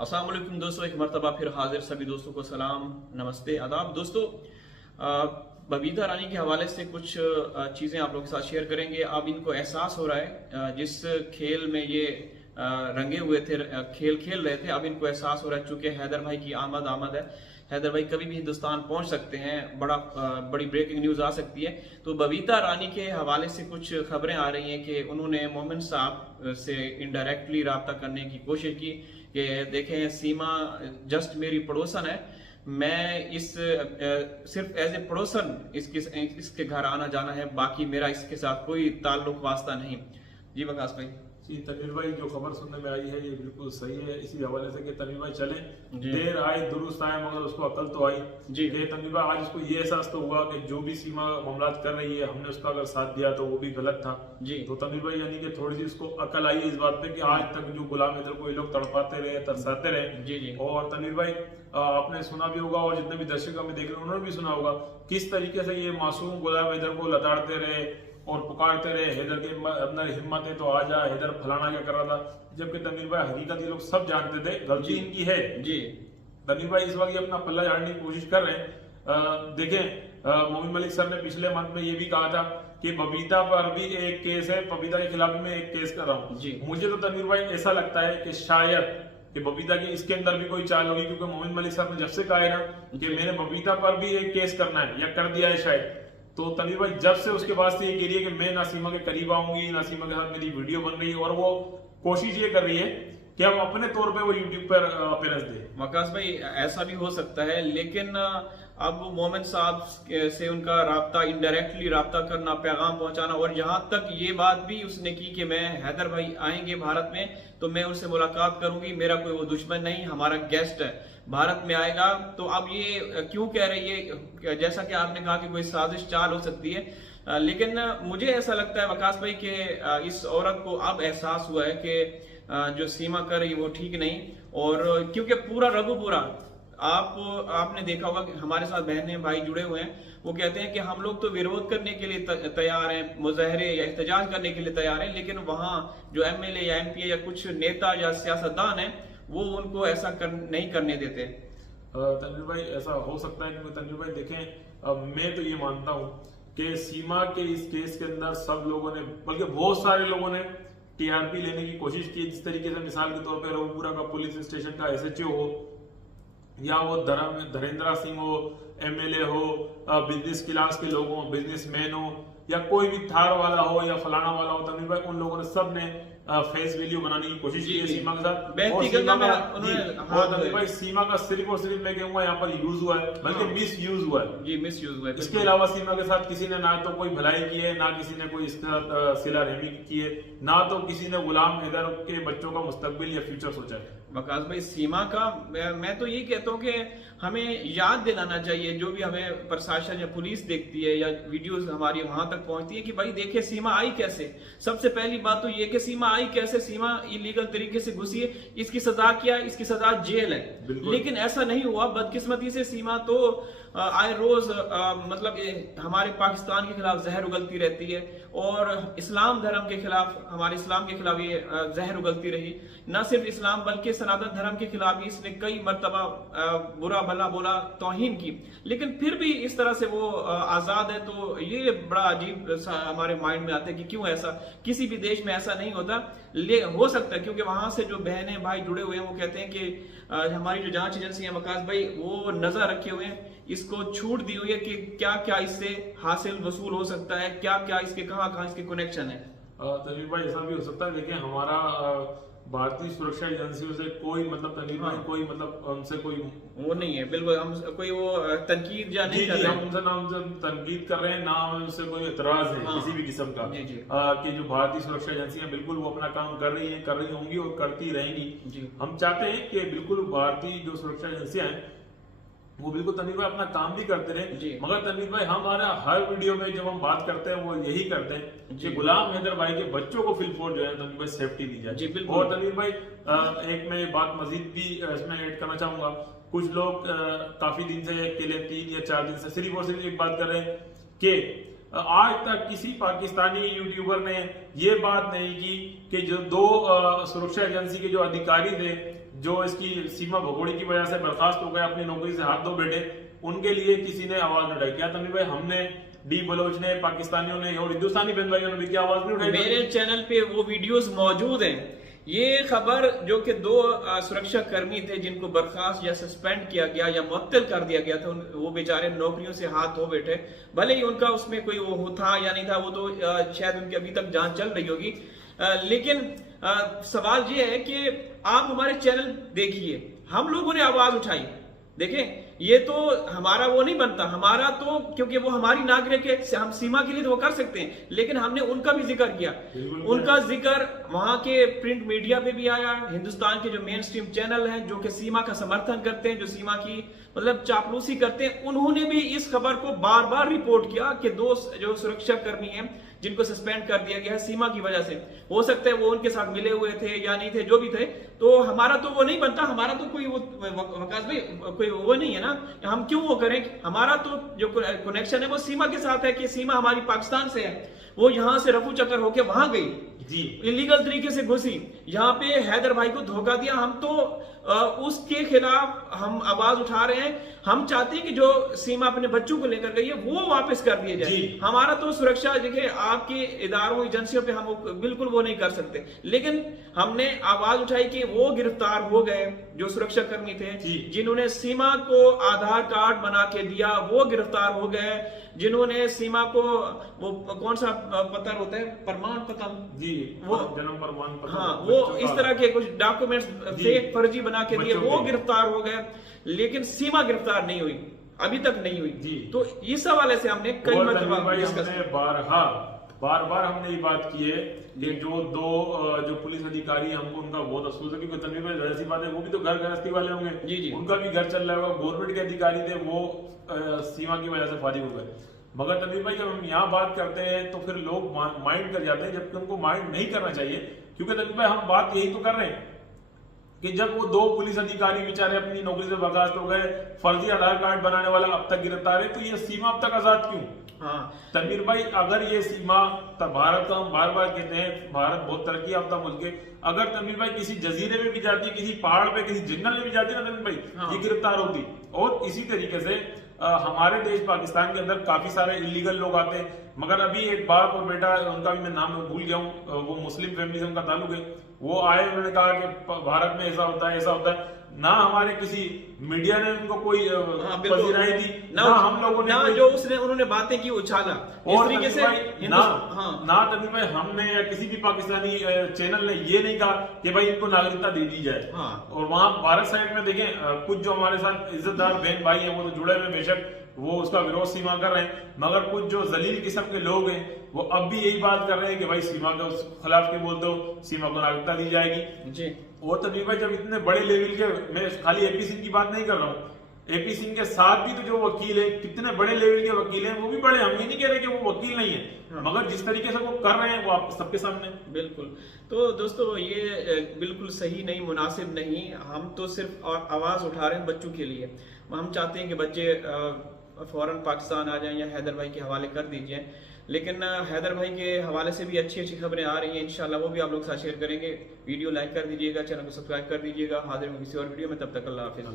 अस्सलाम वालेकुम दोस्तों, एक मरतबा फिर हाजिर। सभी दोस्तों को सलाम, नमस्ते, आदाब। दोस्तों, बबीता रानी के हवाले से कुछ चीज़ें आप लोगों के साथ शेयर करेंगे। अब इनको एहसास हो रहा है, जिस खेल में ये रंगे हुए थे, खेल खेल रहे थे, अब इनको एहसास हो रहा है चूंकि हैदर भाई की आमद है। हैदर भाई कभी भी हिंदुस्तान पहुंच सकते हैं, बड़ी ब्रेकिंग न्यूज़ आ सकती है। तो बबीता रानी के हवाले से कुछ खबरें आ रही हैं कि उन्होंने मोमिन साहब से इनडायरेक्टली रब्ता करने की कोशिश की कि देखें, सीमा जस्ट मेरी पड़ोसन है, मैं सिर्फ एज ए पड़ोसन इसके घर आना जाना है, बाकी मेरा इसके साथ कोई ताल्लुक वास्ता नहीं। जी वकास भाई। जी तनवीर भाई, जो खबर सुनने में आई है ये बिल्कुल सही है। इसी हवाले से कि तनवीर भाई चले, जी। देर आए दुरुस्त आए, मगर उसको अकल तो आई। जी। कि तनवीर भाई आज उसको ये एहसास तो हुआ कि जो भी सीमा मामलात कर रही है, हमने उसका अगर साथ दिया तो वो भी गलत था। जी। तो तनवीर भाई यानी कि थोड़ी सी उसको अकल आई है इस बात पे कि आज तक जो गुलाम हैदर को ये लोग तड़पाते रहे, तरसाते रहे। जी। जी। और तनवीर भाई आपने सुना भी होगा, और जितने भी दर्शक हमें देख रहे हैं उन्होंने भी सुना होगा किस तरीके से ये मासूम गुलाम हैदर को लताड़ते रहे और पुकारते रहे, हैदर के अंदर हिम्मत है तो आ जा, हैदर फलाना क्या कर रहा था। जबकि तनवीर भाई हकीकत ये लोग सब जानते थे, गलती इनकी है। जी। तनवीर भाई इस वक्त ये अपना पल्ला झाड़ने की कोशिश कर रहे हैं। देखें, मोमिन मलिक सर ने पिछले मंथ में ये भी कहा था कि बबीता पर भी एक केस है, बबीता के खिलाफ भी मैं एक केस कर रहा हूँ। मुझे तो तनवीर भाई ऐसा लगता है कि शायद कि बबीता की इसके अंदर भी कोई चाल होगी, क्योंकि मोमिन मलिक साहब ने जब से कहा है ना कि मैंने बबीता पर भी एक केस करना है या कर दिया है शायद, तो तनवीर भाई जब से उसके बाद से ये कह रही है कि मैं नासीमा के करीब आऊंगी, नासीमा के साथ मेरी वीडियो बन रही है, और वो कोशिश ये कर रही है कि हम अपने तौर पे वो यूट्यूब पर अपीयरेंस दे। वकास भाई, ऐसा भी हो सकता है, लेकिन अब मोमिन साहब से उनका राब्ता, इनडायरेक्टली राब्ता करना, पैगाम पहुंचाना, और यहाँ तक ये बात भी उसने की कि मैं हैदर भाई आएंगे भारत में तो मैं उनसे मुलाकात करूंगी, मेरा कोई वो दुश्मन नहीं, हमारा गेस्ट है, भारत में आएगा। तो अब ये क्यों कह रही है, जैसा कि आपने कहा कि कोई साजिश चाल हो सकती है, लेकिन मुझे ऐसा लगता है वकास भाई कि इस औरत को अब एहसास हुआ है कि जो सीमा कर रही वो ठीक नहीं। और क्योंकि पूरा रघुपुरा, आपने देखा होगा कि हमारे साथ बहनें भाई जुड़े हुए हैं, वो कहते हैं कि हम लोग तो विरोध करने के लिए तैयार हैं, मुजाहरे या एहतजाज करने के लिए तैयार हैं, लेकिन वहां जो एमएलए या एमपी या कुछ नेता या सियासतदान हैं वो उनको ऐसा नहीं करने देते। तनवीर भाई ऐसा हो सकता है, क्योंकि तनवीर भाई देखें, मैं तो ये मानता हूँ कि सीमा के इस केस के अंदर सब लोगों ने, बल्कि बहुत सारे लोगों ने टीआरपी लेने की कोशिश की। जिस तरीके से मिसाल के तौर पर रघुपुरा का पुलिस स्टेशन का एसएचओ हो, या वो धरेंद्र सिंह हो, एमएलए हो, बिजनेस क्लास के लोग हो, बिजनेसमैन हो, या कोई भी थार वाला हो या फलाना वाला हो, तनवीर भाई उन लोगों ने सब ने फेस वैल्यू बनाने की कोशिश की है सीमा के साथ। तनवीर भाई सीमा का सिर्फ और सिर्फ मैं कहूंगा यहाँ पर यूज हुआ है, बल्कि मिस यूज हुआ है। जी, मिस यूज हुआ है। इसके अलावा सीमा के साथ किसी ने ना तो कोई भलाई की है, ना किसी ने कोई इसके साथ सिला रहमी की है, ना तो किसी ने गुलाम हैदर के बच्चों का मुस्तकबिल या फ्यूचर सोचा है। वकास भाई, सीमा का मैं तो यही कहता हूँ कि हमें याद दिलाना चाहिए, जो भी हमें प्रशासन या पुलिस देखती है या वीडियोस हमारी वहां तक पहुंचती है, कि भाई देखिए सीमा आई कैसे। सबसे पहली बात तो ये कि सीमा आई कैसे, सीमा इलीगल तरीके से घुसी है, इसकी सजा क्या है, इसकी सजा जेल है। लेकिन ऐसा नहीं हुआ, बदकिस्मती से सीमा तो आए रोज मतलब हमारे पाकिस्तान के खिलाफ जहर उगलती रहती है, और इस्लाम धर्म के खिलाफ, हमारे इस्लाम के खिलाफ ये जहर उगलती रही। न सिर्फ इस्लाम बल्कि सनातन धर्म के खिलाफ भी इसने कई मर्तबा बुरा भला बोला, तौहीन की, लेकिन फिर भी इस तरह से वो आजाद है। तो ये बड़ा अजीब हमारे माइंड में आता है कि क्यों ऐसा, किसी भी देश में ऐसा नहीं होता। हो सकता है क्योंकि वहां से जो बहनें भाई जुड़े हुए हैं वो कहते हैं कि हमारी जो जांच एजेंसी है वकास भाई, वो नजर रखे हुए हैं, इसको छूट दी हुई है कि क्या क्या इससे हासिल वसूल हो सकता है, क्या क्या इसके कहाँ इसके कनेक्शन है। तनवीर भाई ऐसा भी हो सकता है, देखिए हमारा भारतीय सुरक्षा एजेंसियों से कोई मतलब तनवीर भाई कोई मतलब उनसे कोई वो नहीं है, बिल्कुल हम कोई वो तनकीद या नहीं कर रहे हैं, हम उनसे ना उनसे तनकीद कर रहे हैं, ना हमें उनसे कोई एतराज है किसी भी किस्म का। कि जो भारतीय सुरक्षा एजेंसियां बिल्कुल वो अपना काम कर रही हैं, कर रही होंगी और करती रहेंगी। हम चाहते हैं कि बिल्कुल भारतीय जो सुरक्षा एजेंसियां हैं वो बिल्कुल तनवीर भाई अपना काम भी करते रहे, मगर तनवीर भाई हमारा हर वीडियो में जब हम बात करते हैं वो यही करते हैं कि गुलाम हैदर भाई के बच्चों को फिलफोर जो है तनवीर भाई सेफ्टी दी जाए। और तनवीर भाई एक मैं बात मजीद भी इसमें ऐड करना चाहूंगा, कुछ लोग काफी दिन से अकेले 3 या 4 दिन से सिर्फ और सिर्फ एक बात कर रहे हैं कि आज तक किसी पाकिस्तानी यूट्यूबर ने ये बात नहीं की कि जो 2 सुरक्षा एजेंसी के जो अधिकारी थे जो इसकी सीमा भगोड़ी की वजह से बर्खास्त हो गए, अपनी नौकरी से हाथ धो बैठे, उनके लिए किसी ने आवाज नहीं उठाई? क्या तनवीर भाई हमने, डी बलोच ने, पाकिस्तानियों ने और हिंदुस्तानी बहन भाइयों ने भी क्या आवाज नहीं उठाई? मेरे चैनल पे वो वीडियोस मौजूद हैं। ये खबर जो कि 2 सुरक्षा कर्मी थे जिनको बर्खास्त या सस्पेंड किया गया या मुअत्तल कर दिया गया था, वो बेचारे नौकरियों से हाथ धो बैठे, भले ही उनका उसमें कोई वो था या नहीं था, वो तो शायद उनकी अभी तक जांच चल रही होगी, लेकिन सवाल ये है कि आप हमारे चैनल देखिए, हम लोगों ने आवाज उठाई, देखें, ये तो हमारा वो नहीं बनता, हमारा तो क्योंकि वो हमारी नागरिक है, हम सीमा के लिए तो वो कर सकते हैं, लेकिन हमने उनका भी जिक्र किया, उनका जिक्र वहां के प्रिंट मीडिया पे भी आया, हिंदुस्तान के जो मेन स्ट्रीम चैनल हैं जो कि सीमा का समर्थन करते हैं, जो सीमा की मतलब चापलूसी करते हैं, उन्होंने भी इस खबर को बार बार रिपोर्ट किया कि 2 जो सुरक्षा कर्मी हैं जिनको सस्पेंड कर दिया गया है सीमा की वजह से, हो सकता है वो उनके साथ मिले हुए थे या नहीं थे, जो भी थे, तो हमारा तो वो नहीं बनता, हमारा तो कोई वो वकास भाई कोई वो नहीं है ना, हम क्यों वो करें? हमारा तो जो कनेक्शन है वो सीमा के साथ है कि सीमा हमारी पाकिस्तान से है, वो यहां से रफू चक्कर होके वहां गई जी, इलीगल तरीके से घुसी, यहाँ पे हैदर भाई को धोखा दिया, हम तो उसके खिलाफ हम आवाज उठा रहे हैं। हम चाहते हैं कि जो सीमा अपने बच्चों को लेकर गई है वो वापस कर दिए जाए। हमारा तो सुरक्षा, देखिए आपके इदारों एजेंसियों पे हम बिल्कुल वो नहीं कर सकते, लेकिन हमने आवाज उठाई कि वो गिरफ्तार हो गए जो सुरक्षा कर्मी थे, जिन्होंने सीमा को आधार कार्ड बना के दिया, वो गिरफ्तार हो गए, जिन्होंने सीमा को वो कौन सा पत्र होता है, प्रमाण पत्र जी, वो जन्म प्रमाण पत्र, हाँ, वो इस तरह के कुछ डॉक्यूमेंट्स फेक फर्जी बना के दिए, वो गिरफ्तार हो गए, लेकिन सीमा गिरफ्तार नहीं हुई, अभी तक नहीं हुई जी। तो इस हवाले से हमने कई बार बार हमने ये बात की है कि जो 2 जो पुलिस अधिकारी, हमको उनका बहुत अफसोस है, क्योंकि तनवीर भाई जाहिर सी बात है वो भी तो घर गृहस्थी वाले होंगे जी, उनका भी घर चल रहा होगा, गवर्नमेंट के अधिकारी थे, वो सीमा की वजह से फारिग हो गए। मगर तनवीर भाई जब हम यहाँ बात करते हैं तो फिर लोग माइंड कर जाते हैं, जबकि उनको माइंड नहीं करना चाहिए, क्योंकि तनवीर भाई हम बात यही तो कर रहे हैं कि जब वो 2 पुलिस अधिकारी बेचारे अपनी नौकरी से बर्खास्त हो गए, फर्जी आधार कार्ड बनाने वाला अब तक गिरफ्तार है, तो ये सीमा अब तक आजाद क्यों? हाँ तनवीर भाई, अगर ये सीमा, भारत का हम बार बार कहते हैं भारत बहुत तरक्की याफ्ता मुल्क है, अगर तनवीर भाई किसी जजीरे में भी जाती है, किसी पहाड़ पे, किसी जंगल में भी जाती है ना तनवीर भाई, ये गिरफ्तार होती। और इसी तरीके से हमारे देश पाकिस्तान के अंदर काफी सारे इलीगल लोग आते हैं, मगर अभी एक बाप और बेटा, उनका भी मैं नाम भूल गया हूँ, वो मुस्लिम फैमिली से उनका ताल्लुक है, वो आए, उन्होंने कहा कि भारत में ऐसा होता है, ऐसा होता है, ना हमारे किसी मीडिया ने उनको कोई पजीराई दी, ना हम लोगों ने, ना जो उन्होंने बातें की उछाला, और तरीके से ना तनवीर भाई हमने या किसी भी पाकिस्तानी चैनल ने ये नहीं कहा कि भाई इनको नागरिकता दे दी जाए। और वहां भारत साइड में देखें, कुछ जो हमारे साथ इज्जतदार बहन भाई हैं वो तो जुड़े हुए, बेशक वो उसका विरोध सीमा कर रहे हैं, मगर कुछ जो जलील किस्म के लोग हैं वो अब भी यही बात कर रहे हैं कि भाई सीमा के खिलाफ क्यों बोलते हो, सीमा को नागरिकता दी जाएगी जी। और तनवीर भाई जब इतने बड़े लेवल के, मैं खाली एपी सिंह की बात नहीं कर रहा हूँ, एपी सिंह के साथ भी तो जो वकील है, कितने बड़े लेवल के वकील हैं, वो भी बड़े, हम ये नहीं कह रहे कि वो वकील नहीं है, मगर जिस तरीके से वो कर रहे हैं वो आप सबके सामने। बिल्कुल, तो दोस्तों ये बिल्कुल सही नहीं, मुनासिब नहीं, हम तो सिर्फ आवाज उठा रहे हैं बच्चों के लिए। हम चाहते हैं कि बच्चे फौरन पाकिस्तान आ जाएं या हैदर भाई के हवाले कर दीजिए, लेकिन हैदर भाई के हवाले से भी अच्छी अच्छी खबरें आ रही हैं, इंशाल्लाह वो भी आप लोग साथ शेयर करेंगे। वीडियो लाइक कर दीजिएगा, चैनल को सब्सक्राइब कर दीजिएगा। हाजिर हूँ किसी और वीडियो में, तब तक अल्लाह हाफिज़।